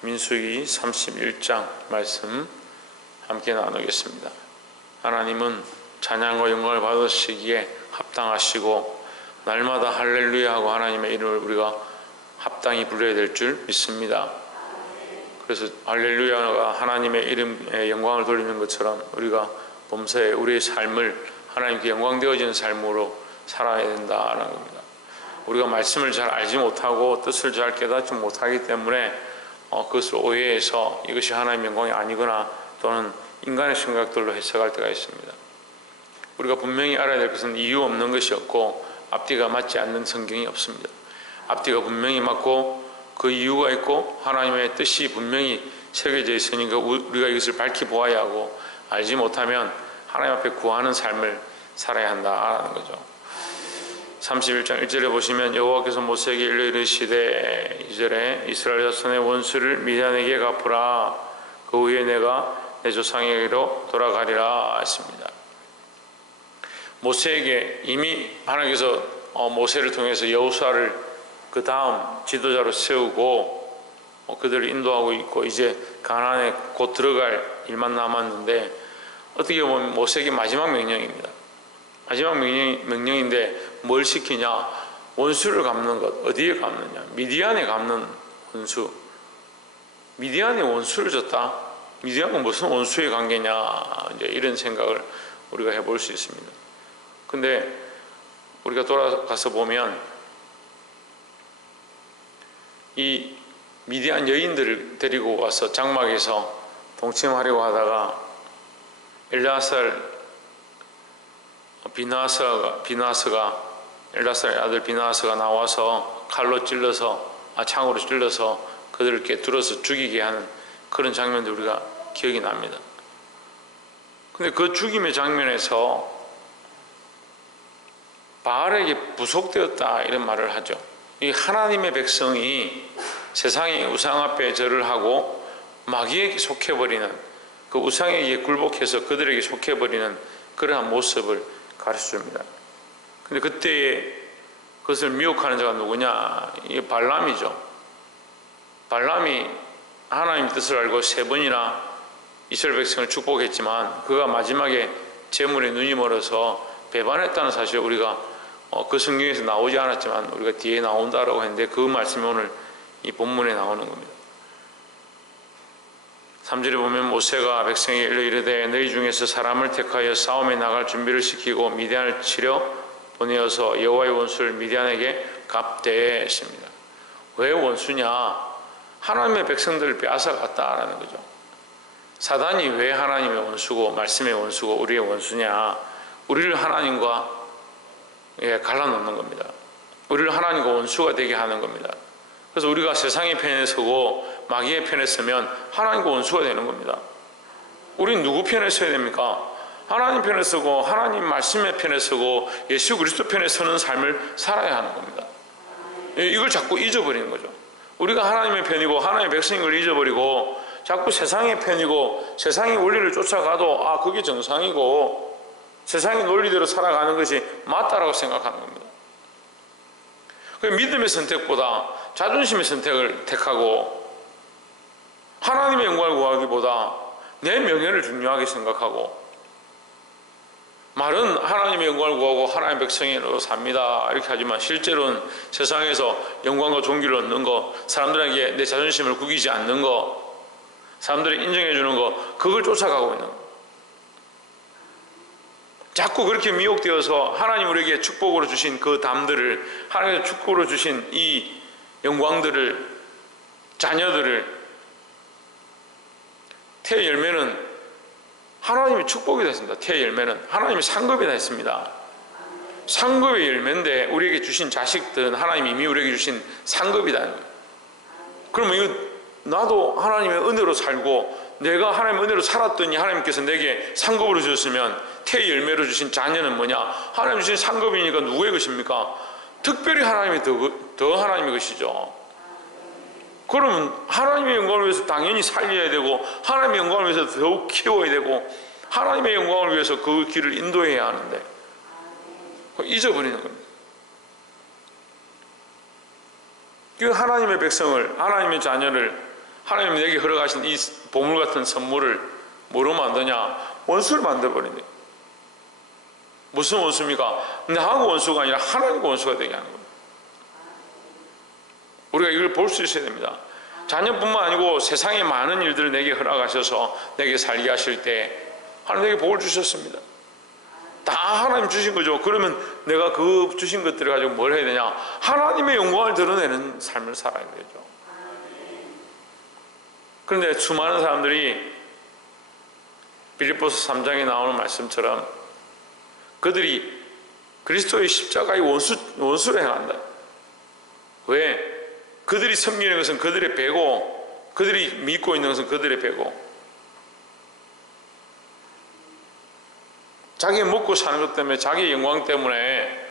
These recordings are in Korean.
민수기 31장 말씀 함께 나누겠습니다. 하나님은 찬양과 영광을 받으시기에 합당하시고 날마다 할렐루야 하고 하나님의 이름을 우리가 합당히 불러야 될 줄 믿습니다. 그래서 할렐루야가 하나님의 이름에 영광을 돌리는 것처럼 우리가 범사에 우리의 삶을 하나님께 영광되어지는 삶으로 살아야 된다는 겁니다. 우리가 말씀을 잘 알지 못하고 뜻을 잘 깨닫지 못하기 때문에 그것을 오해해서 이것이 하나님의 영광이 아니거나 또는 인간의 생각들로 해석할 때가 있습니다. 우리가 분명히 알아야 될 것은 이유 없는 것이 없고 앞뒤가 맞지 않는 성경이 없습니다. 앞뒤가 분명히 맞고 그 이유가 있고 하나님의 뜻이 분명히 새겨져 있으니까 우리가 이것을 밝히 보아야 하고 알지 못하면 하나님 앞에 구하는 삶을 살아야 한다는 거죠. 31장 1절에 보시면 여호와께서 모세에게 일러 이르시되 2절에 이스라엘 자손의 원수를 미디안에게 갚으라. 그 후에 내가 내 조상에게로 돌아가리라 했습니다. 모세에게 이미 하나님께서 모세를 통해서 여호수아를 그 다음 지도자로 세우고 그들을 인도하고 있고 이제 가나안에 곧 들어갈 일만 남았는데 어떻게 보면 모세에게 마지막 명령입니다. 마지막 명령인데 뭘 시키냐? 원수를 갚는 것. 어디에 갚느냐? 미디안에 갚는 원수. 미디안에 원수를 줬다? 미디안은 무슨 원수의 관계냐? 이제 이런 생각을 우리가 해볼 수 있습니다. 근데 우리가 돌아가서 보면 이 미디안 여인들을 데리고 와서 장막에서 동침하려고 하다가 엘르아살 엘르아살의 아들 비나스가 나와서 칼로 찔러서 창으로 찔러서 그들을 꿰뚫어서 죽이게 하는 그런 장면도 우리가 기억이 납니다. 근데 그 죽임의 장면에서 바알에게 부속되었다 이런 말을 하죠. 이 하나님의 백성이 세상의 우상 앞에 절을 하고 마귀에게 속해버리는 그 우상에게 굴복해서 그들에게 속해버리는 그러한 모습을 가르쳐줍니다. 근데 그때에 그것을 미혹하는 자가 누구냐? 이게 발람이죠. 발람이 하나님의 뜻을 알고 3번이나 이스라엘 백성을 축복했지만 그가 마지막에 재물에 눈이 멀어서 배반했다는 사실을 우리가 그 성경에서 나오지 않았지만 우리가 뒤에 나온다라고 했는데 그 말씀이 오늘 이 본문에 나오는 겁니다. 3절에 보면 모세가 백성에게 일러 이르되 너희 중에서 사람을 택하여 싸움에 나갈 준비를 시키고 미디안을 치려 보내어서 여호와의 원수를 미디안에게 갚되 했습니다. 왜 원수냐? 하나님의 백성들을 빼앗아갔다라는 거죠. 사단이 왜 하나님의 원수고 말씀의 원수고 우리의 원수냐? 우리를 하나님과 갈라놓는 겁니다. 우리를 하나님과 원수가 되게 하는 겁니다. 그래서 우리가 세상의 편에 서고 마귀의 편에 서면 하나님과 원수가 되는 겁니다. 우리는 누구 편에 서야 됩니까? 하나님 편에 서고 하나님 말씀의 편에 서고 예수 그리스도 편에 서는 삶을 살아야 하는 겁니다. 이걸 자꾸 잊어버리는 거죠. 우리가 하나님의 편이고 하나님의 백성인 걸 잊어버리고 자꾸 세상의 편이고 세상의 원리를 쫓아가도 그게 정상이고 세상의 논리대로 살아가는 것이 맞다라고 생각하는 겁니다. 믿음의 선택보다 자존심의 선택을 택하고 하나님의 영광을 구하기보다 내 명예를 중요하게 생각하고 말은 하나님의 영광을 구하고 하나님의 백성으로 삽니다 이렇게 하지만 실제로는 세상에서 영광과 존귀를 얻는 거, 사람들에게 내 자존심을 구기지 않는 거, 사람들이 인정해 주는 거, 그걸 쫓아가고 있는 거. 자꾸 그렇게 미혹되어서 하나님 우리에게 축복으로 주신 그 담들을, 하나님의 축복으로 주신 이 영광들을, 자녀들을, 태의 열매는 하나님의 축복이 됐습니다. 태의 열매는 하나님의 상급이 됐습니다. 상급의 열매인데 우리에게 주신 자식들은 하나님이 이미 우리에게 주신 상급이다. 그러면 이거 나도 하나님의 은혜로 살고 내가 하나님의 은혜로 살았더니 하나님께서 내게 상급으로 주셨으면 태의 열매로 주신 자녀는 뭐냐? 하나님 주신 상급이니까 누구의 것입니까? 특별히 하나님의 더 하나님의 것이죠. 그러면 하나님의 영광을 위해서 당연히 살려야 되고 하나님의 영광을 위해서 더욱 키워야 되고 하나님의 영광을 위해서 그 길을 인도해야 하는데 잊어버리는 겁니다. 그 하나님의 백성을, 하나님의 자녀를 하나님이 내게 허락하신 이 보물 같은 선물을 뭐로 만드냐? 원수를 만들어버린대. 무슨 원수입니까? 나하고 원수가 아니라 하나님과 원수가 되게 하는 겁니다. 우리가 이걸 볼 수 있어야 됩니다. 자녀뿐만 아니고 세상의 많은 일들을 내게 허락하셔서 내게 살게 하실 때 하나님 내게 복을 주셨습니다. 다 하나님 주신 거죠. 그러면 내가 그 주신 것들을 가지고 뭘 해야 되냐? 하나님의 영광을 드러내는 삶을 살아야 되죠. 그런데 수많은 사람들이 빌립보서 3장에 나오는 말씀처럼 그들이 그리스도의 십자가의 원수를 행한다. 왜? 그들이 섬기는 것은 그들의 배고, 그들이 믿고 있는 것은 그들의 배고, 자기 먹고 사는 것 때문에, 자기의 영광 때문에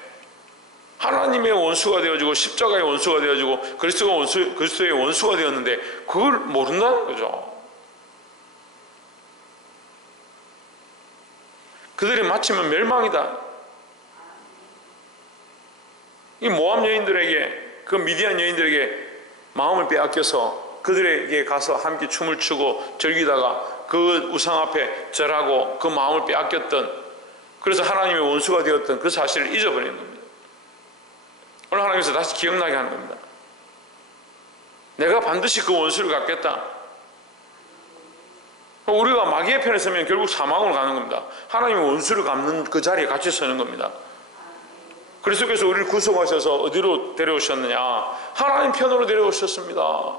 하나님의 원수가 되어지고 십자가의 원수가 되어지고 그리스도의 원수가 되었는데 그걸 모른다는 거죠. 그들이 마치면 멸망이다. 이 모압 여인들에게, 그 미디안 여인들에게 마음을 빼앗겨서 그들에게 가서 함께 춤을 추고 즐기다가 그 우상 앞에 절하고 그 마음을 빼앗겼던, 그래서 하나님의 원수가 되었던 그 사실을 잊어버리는 겁니다. 오늘 하나님께서 다시 기억나게 하는 겁니다. 내가 반드시 그 원수를 갚겠다. 우리가 마귀의 편에 서면 결국 사망으로 가는 겁니다. 하나님의 원수를 갚는 그 자리에 같이 서는 겁니다. 그리스도께서 우리를 구속하셔서 어디로 데려오셨느냐? 하나님 편으로 데려오셨습니다.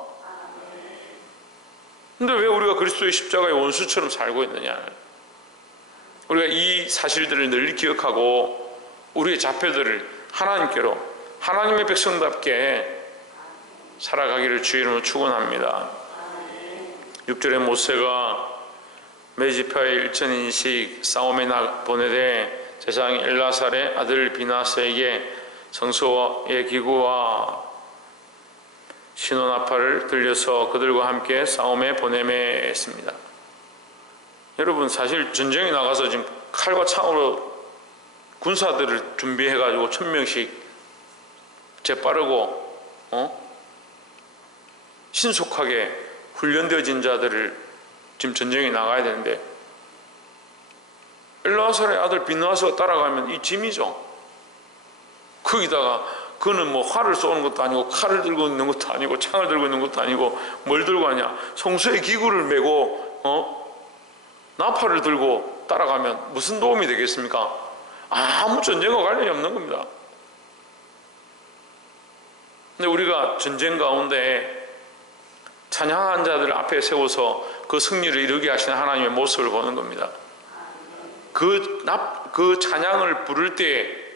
근데 왜 우리가 그리스도의 십자가의 원수처럼 살고 있느냐? 우리가 이 사실들을 늘 기억하고 우리의 자녀들을 하나님께로, 하나님의 백성답게 살아가기를 주의 이름으로 축원합니다. 6절에 모세가 메지파의 일천인식 싸움에 보내되 제사장 엘라살의 아들 비나스에게 성소의 기구와 신원아파를 들려서 그들과 함께 싸움에 보내매 했습니다. 여러분, 사실 전쟁에 나가서 지금 칼과 창으로 군사들을 준비해가지고 1000명씩 재빠르고 신속하게 훈련되어진 자들을 지금 전쟁에 나가야 되는데 엘라살의 아들 비나스가 따라가면 이 짐이죠. 거기다가 그는 뭐 활을 쏘는 것도 아니고 칼을 들고 있는 것도 아니고 창을 들고 있는 것도 아니고 뭘 들고 하냐? 성소의 기구를 메고 나팔을 들고 따라가면 무슨 도움이 되겠습니까? 아무 전쟁과 관련이 없는 겁니다. 근데 우리가 전쟁 가운데 찬양한 자들 앞에 세워서 그 승리를 이루게 하시는 하나님의 모습을 보는 겁니다. 그 찬양을 부를 때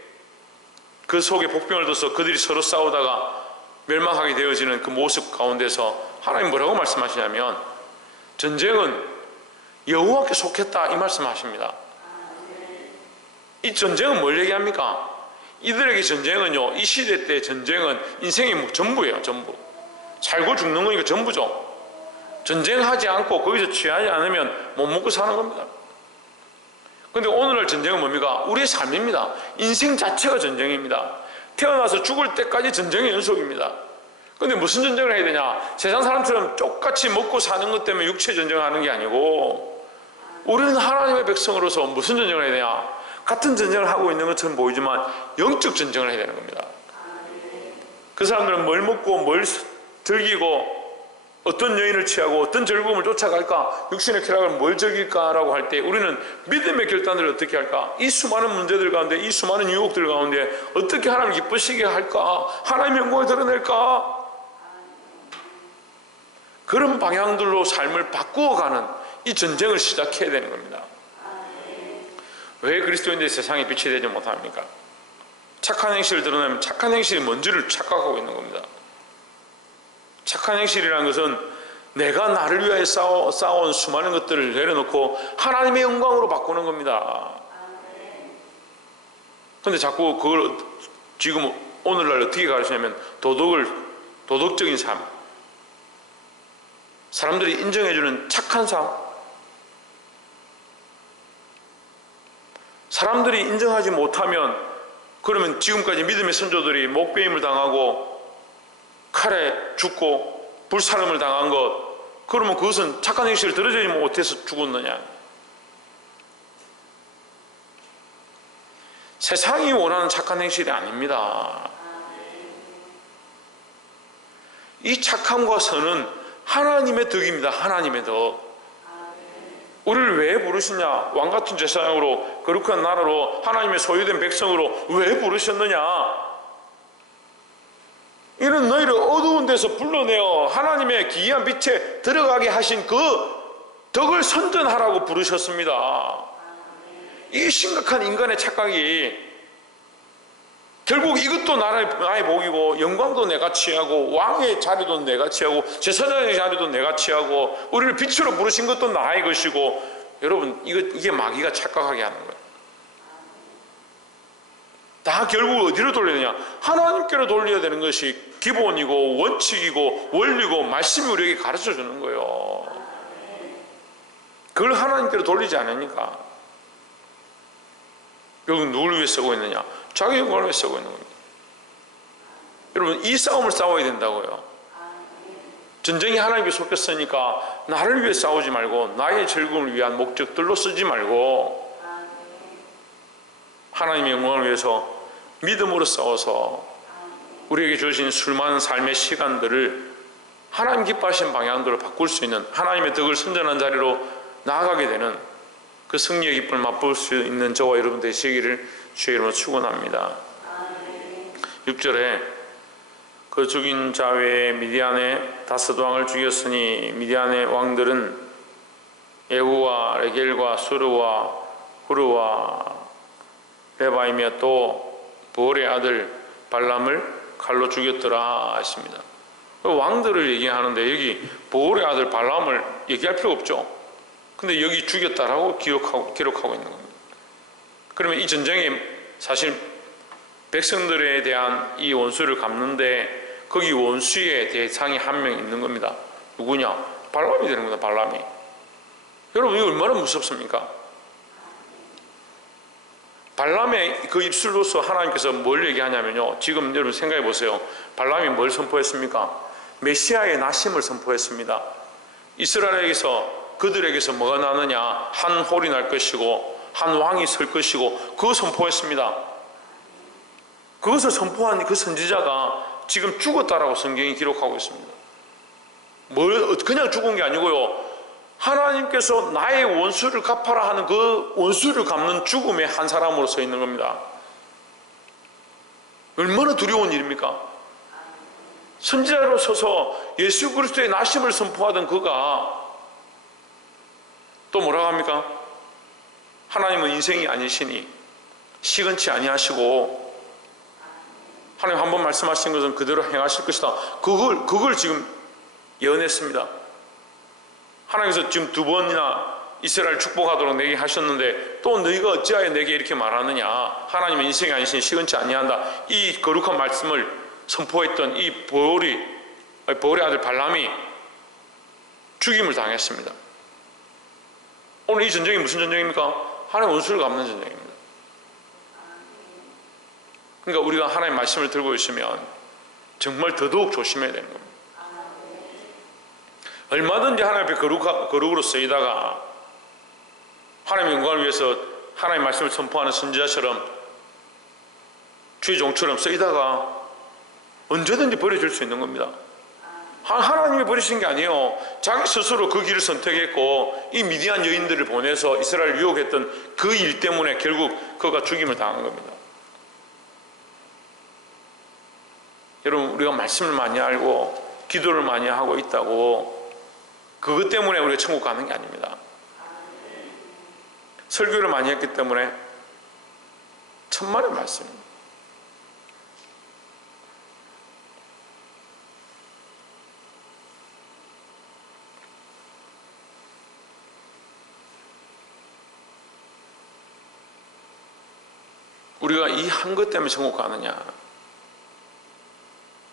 그 속에 복병을 둬서 그들이 서로 싸우다가 멸망하게 되어지는 그 모습 가운데서 하나님 뭐라고 말씀하시냐면 전쟁은 여호와께 속했다 이 말씀하십니다. 이 전쟁은 뭘 얘기합니까? 이들에게 전쟁은요, 이 시대 때 전쟁은 인생이 전부예요. 전부. 살고 죽는 거니까 전부죠. 전쟁하지 않고 거기서 취하지 않으면 못 먹고 사는 겁니다. 근데 오늘날 전쟁은 뭡니까? 우리의 삶입니다. 인생 자체가 전쟁입니다. 태어나서 죽을 때까지 전쟁의 연속입니다. 근데 무슨 전쟁을 해야 되냐? 세상 사람처럼 똑같이 먹고 사는 것 때문에 육체 전쟁을 하는 게 아니고 우리는 하나님의 백성으로서 무슨 전쟁을 해야 되냐? 같은 전쟁을 하고 있는 것처럼 보이지만 영적 전쟁을 해야 되는 겁니다. 그 사람들은 뭘 먹고 뭘 즐기고 어떤 여인을 취하고 어떤 즐거움을 쫓아갈까, 육신의 쾌락을 뭘 즐길까라고 할 때 우리는 믿음의 결단을 어떻게 할까? 이 수많은 문제들 가운데, 이 수많은 유혹들 가운데 어떻게 하나님을 기쁘시게 할까? 하나님의 영광을 드러낼까? 그런 방향들로 삶을 바꾸어가는 이 전쟁을 시작해야 되는 겁니다. 왜 그리스도인들이 세상에 빛이 되지 못합니까? 착한 행실을 드러내면 착한 행실이 뭔지를 착각하고 있는 겁니다. 착한 행실이라는 것은 내가 나를 위하여 쌓아온 수많은 것들을 내려놓고 하나님의 영광으로 바꾸는 겁니다. 그런데 자꾸 그걸 지금 오늘날 어떻게 가르치냐면 도덕적인 삶, 사람들이 인정해주는 착한 삶, 사람들이 인정하지 못하면 그러면 지금까지 믿음의 선조들이 목베임을 당하고 칼에 죽고 불사름을 당한 것, 그러면 그것은 착한 행실을 들어주지 못해서 죽었느냐? 세상이 원하는 착한 행실이 아닙니다. 이 착함과 선은 하나님의 덕입니다. 하나님의 덕. 우리를 왜 부르시냐? 왕같은 제사장으로 거룩한 나라로 하나님의 소유된 백성으로 왜 부르셨느냐? 이는 너희를 어두운 데서 불러내어 하나님의 기이한 빛에 들어가게 하신 그 덕을 선전하라고 부르셨습니다. 이 심각한 인간의 착각이 결국 이것도 나의 복이고 영광도 내가 취하고 왕의 자리도 내가 취하고 제사장의 자리도 내가 취하고 우리를 빛으로 부르신 것도 나의 것이고, 여러분 이게 마귀가 착각하게 하는 거예요. 다 결국 어디로 돌리느냐? 하나님께로 돌려야 되는 것이 기본이고 원칙이고 원리고 말씀이 우리에게 가르쳐 주는 거예요. 그걸 하나님께로 돌리지 않으니까 결국 누굴 위해 쓰고 있느냐? 자기 영광을 위해 쓰고 있는 겁니다. 여러분 이 싸움을 싸워야 된다고요. 전쟁이 하나님께 속했으니까 나를 위해 싸우지 말고 나의 즐거움을 위한 목적들로 쓰지 말고 하나님의 영광을 위해서 믿음으로 싸워서 우리에게 주신 수많은 삶의 시간들을 하나님 기뻐하신 방향대로 바꿀 수 있는, 하나님의 덕을 선전한 자리로 나아가게 되는 그 승리의 기쁨을 맛볼 수 있는 저와 여러분 되시기를 주의 이름으로 축원합니다. 6절에 그 죽인 자 외에 미디안의 다섯 왕을 죽였으니 미디안의 왕들은 예후와 레겔과 수르와 후르와 레바이며 또 보올의 아들 발람을 칼로 죽였더라 했습니다. 왕들을 얘기하는데 여기 보올의 아들 발람을 얘기할 필요 없죠. 근데 여기 죽였다라고 기록하고 있는 겁니다. 그러면 이 전쟁에 사실 백성들에 대한 이 원수를 갚는데 거기 원수의 대상이 한 명 있는 겁니다. 누구냐? 발람이 되는 겁니다. 발람이. 여러분 이거 얼마나 무섭습니까? 발람의 그 입술로서 하나님께서 뭘 얘기하냐면요, 지금 여러분 생각해 보세요. 발람이 뭘 선포했습니까? 메시아의 나심을 선포했습니다. 이스라엘에게서 그들에게서 뭐가 나느냐? 한 홀이 날 것이고 한 왕이 설 것이고 그거 선포했습니다. 그것을 선포한 그 선지자가 지금 죽었다라고 성경이 기록하고 있습니다. 그냥 죽은 게 아니고요, 하나님께서 나의 원수를 갚아라 하는 그 원수를 갚는 죽음의 한 사람으로 서 있는 겁니다. 얼마나 두려운 일입니까? 선지자로 서서 예수 그리스도의 나심을 선포하던 그가 또 뭐라고 합니까? 하나님은 인생이 아니시니 시건치 아니하시고 하나님 한 번 말씀하신 것은 그대로 행하실 것이다. 그걸 지금 예언했습니다. 하나님께서 지금 두 번이나 이스라엘 축복하도록 내게 하셨는데 또 너희가 어찌하여 내게 이렇게 말하느냐? 하나님은 인생이 아니시니 시건치 아니한다. 이 거룩한 말씀을 선포했던 이 보올의 아들 발람이 죽임을 당했습니다. 오늘 이 전쟁이 무슨 전쟁입니까? 하나님의 원수를 갚는 전쟁입니다. 그러니까 우리가 하나님의 말씀을 들고 있으면 정말 더더욱 조심해야 되는 겁니다. 얼마든지 하나님 앞에 거룩으로 쓰이다가 하나님의 영광을 위해서 하나님의 말씀을 선포하는 선지자처럼 주의 종처럼 쓰이다가 언제든지 버려질 수 있는 겁니다. 하나님이 버리신 게 아니에요. 자기 스스로 그 길을 선택했고 이 미디안 여인들을 보내서 이스라엘을 유혹했던 그 일 때문에 결국 그가 죽임을 당한 겁니다. 여러분 우리가 말씀을 많이 알고 기도를 많이 하고 있다고 그것 때문에 우리가 천국 가는 게 아닙니다. 설교를 많이 했기 때문에 천만의 말씀입니다. 우리가 이 한 것 때문에 천국 가느냐?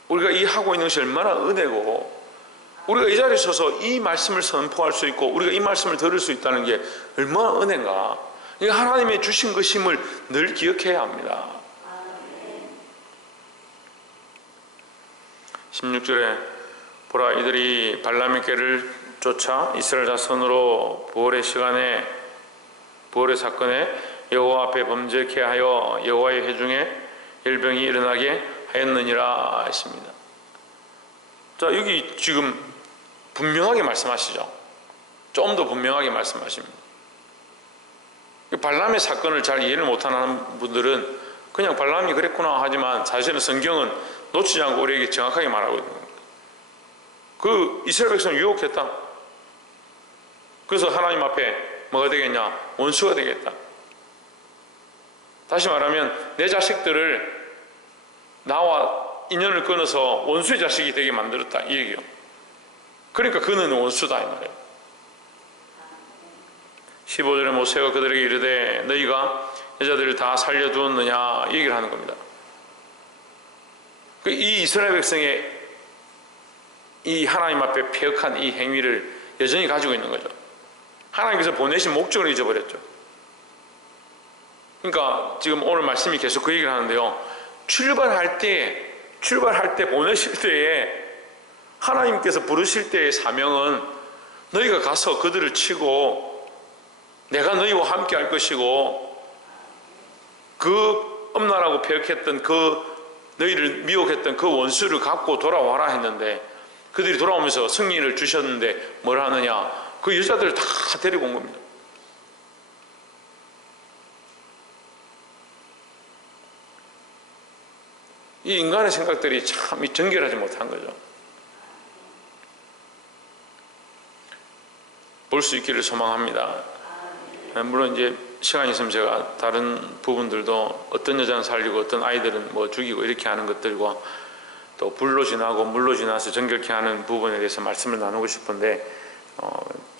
우리가 이 하고 있는 것이 얼마나 은혜고 우리가 이 자리에 서서 이 말씀을 선포할 수 있고 우리가 이 말씀을 들을 수 있다는 게 얼마나 은혜인가. 이게 하나님의 주신 것임을 늘 기억해야 합니다. 16절에 보라 이들이 발람의 꾀를 쫓아 이스라엘 자손으로 부활의 사건에 여호와 앞에 범죄케 하여 여호와의 회중에 열병이 일어나게 하였느니라 했습니다. 자, 여기 지금 분명하게 말씀하시죠. 좀 더 분명하게 말씀하십니다. 발람의 사건을 잘 이해를 못하는 분들은 그냥 발람이 그랬구나 하지만 사실은 성경은 놓치지 않고 우리에게 정확하게 말하고 있는 겁니다. 그 이스라엘 백성을 유혹했다. 그래서 하나님 앞에 뭐가 되겠냐? 원수가 되겠다. 다시 말하면 내 자식들을 나와 인연을 끊어서 원수의 자식이 되게 만들었다 이 얘기요. 그러니까 그는 원수다 이 말이에요. 15절에 모세가 그들에게 이르되 너희가 여자들을 다 살려두었느냐 이 얘기를 하는 겁니다. 이 이스라엘 백성의 이 하나님 앞에 폐역한 이 행위를 여전히 가지고 있는 거죠. 하나님께서 보내신 목적을 잊어버렸죠. 그러니까 지금 오늘 말씀이 계속 그 얘기를 하는데요. 출발할 때 보내실 때에 하나님께서 부르실 때의 사명은 너희가 가서 그들을 치고 내가 너희와 함께 할 것이고 그 엄란하고 폐역했던 그 너희를 미혹했던 그 원수를 갖고 돌아와라 했는데 그들이 돌아오면서 승리를 주셨는데 뭘 하느냐? 그 여자들을 다 데리고 온 겁니다. 이 인간의 생각들이 참 정결하지 못한 거죠. 볼 수 있기를 소망합니다. 물론 이제 시간이 있으면 제가 다른 부분들도 어떤 여자는 살리고 어떤 아이들은 뭐 죽이고 이렇게 하는 것들과 또 불로 지나고 물로 지나서 정결케 하는 부분에 대해서 말씀을 나누고 싶은데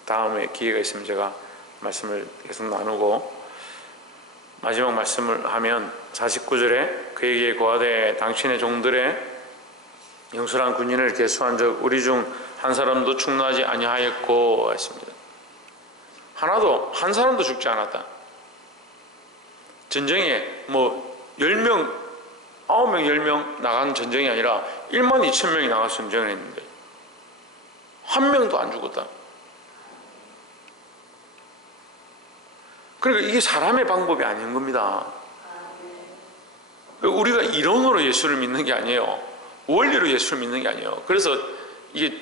다음에 기회가 있으면 제가 말씀을 계속 나누고 마지막 말씀을 하면 49절에 그에게 고하되 당신의 종들의 영술한 군인을 계수한 적 우리 중 한 사람도 충노하지 아니하였고 했습니다. 한 사람도 죽지 않았다. 전쟁에 뭐 10명, 9명, 10명 나간 전쟁이 아니라 12,000명이 나가서 전쟁을 했는데 한 명도 안 죽었다. 그러니까 이게 사람의 방법이 아닌 겁니다. 우리가 이론으로 예수를 믿는 게 아니에요. 원리로 예수를 믿는 게 아니에요. 그래서 이게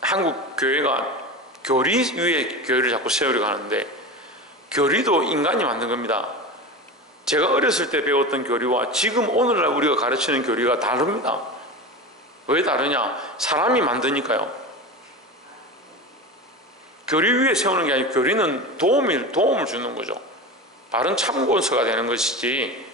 한국 교회가 교리 위에 교회를 자꾸 세우려고 하는데 교리도 인간이 만든 겁니다. 제가 어렸을 때 배웠던 교리와 지금 오늘날 우리가 가르치는 교리가 다릅니다. 왜 다르냐? 사람이 만드니까요. 교리 위에 세우는 게 아니고 교리는 도움을 주는 거죠. 바른 참고서가 되는 것이지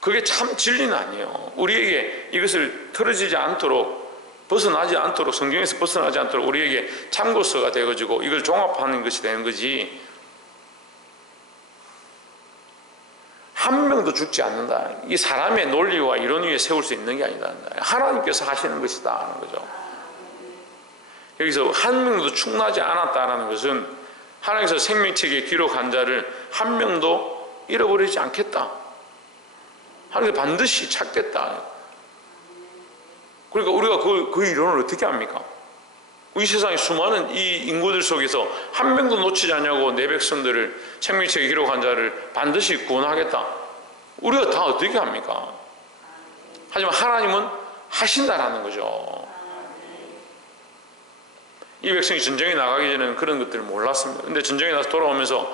그게 참 진리는 아니에요. 우리에게 이것을 틀어지지 않도록 벗어나지 않도록 성경에서 벗어나지 않도록 우리에게 참고서가 되어지고 이걸 종합하는 것이 되는 거지 한 명도 죽지 않는다. 이 사람의 논리와 이론 위에 세울 수 있는 게 아니다. 하나님께서 하시는 것이다 하는 거죠. 여기서 한 명도 충나지 않았다는 것은 하나님께서 생명책에 기록한 자를 한 명도 잃어버리지 않겠다. 하나님께서 반드시 찾겠다. 그러니까 우리가 그 이론을 어떻게 합니까? 이 세상에 수많은 이 인구들 속에서 한 명도 놓치지 않냐고 내 백성들을 생명책에 기록한 자를 반드시 구원하겠다. 우리가 다 어떻게 합니까? 하지만 하나님은 하신다라는 거죠. 이 백성이 전쟁에 나가기 전에는 그런 것들을 몰랐습니다. 근데 전쟁에 나서 돌아오면서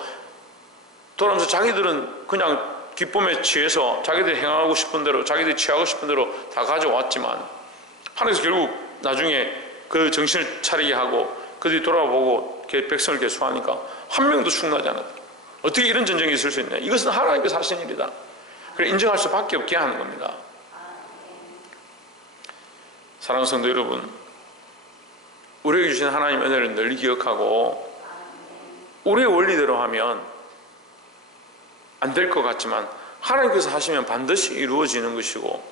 자기들은 그냥 기쁨에 취해서 자기들이 행하고 싶은 대로 자기들이 취하고 싶은 대로 다 가져왔지만 하나님께서 결국 나중에 그 정신을 차리게 하고 그들이 돌아보고 백성을 계수하니까 한 명도 충나지 않았다. 어떻게 이런 전쟁이 있을 수 있냐? 이것은 하나님께서 하신 일이다. 그래 인정할 수밖에 없게 하는 겁니다. 사랑하는 성도 여러분, 우리에게 주신 하나님의 은혜를 늘 기억하고 우리의 원리대로 하면 안 될 것 같지만 하나님께서 하시면 반드시 이루어지는 것이고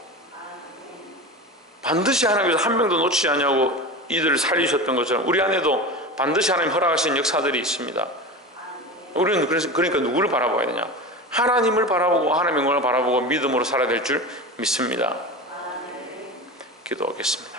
반드시 하나님께서 한 명도 놓치지 않냐고 이들을 살리셨던 것처럼 우리 안에도 반드시 하나님 허락하신 역사들이 있습니다. 우리는 그러니까 누구를 바라봐야 되냐? 하나님을 바라보고 하나님의 영광을 바라보고 믿음으로 살아야 될 줄 믿습니다. 기도하겠습니다.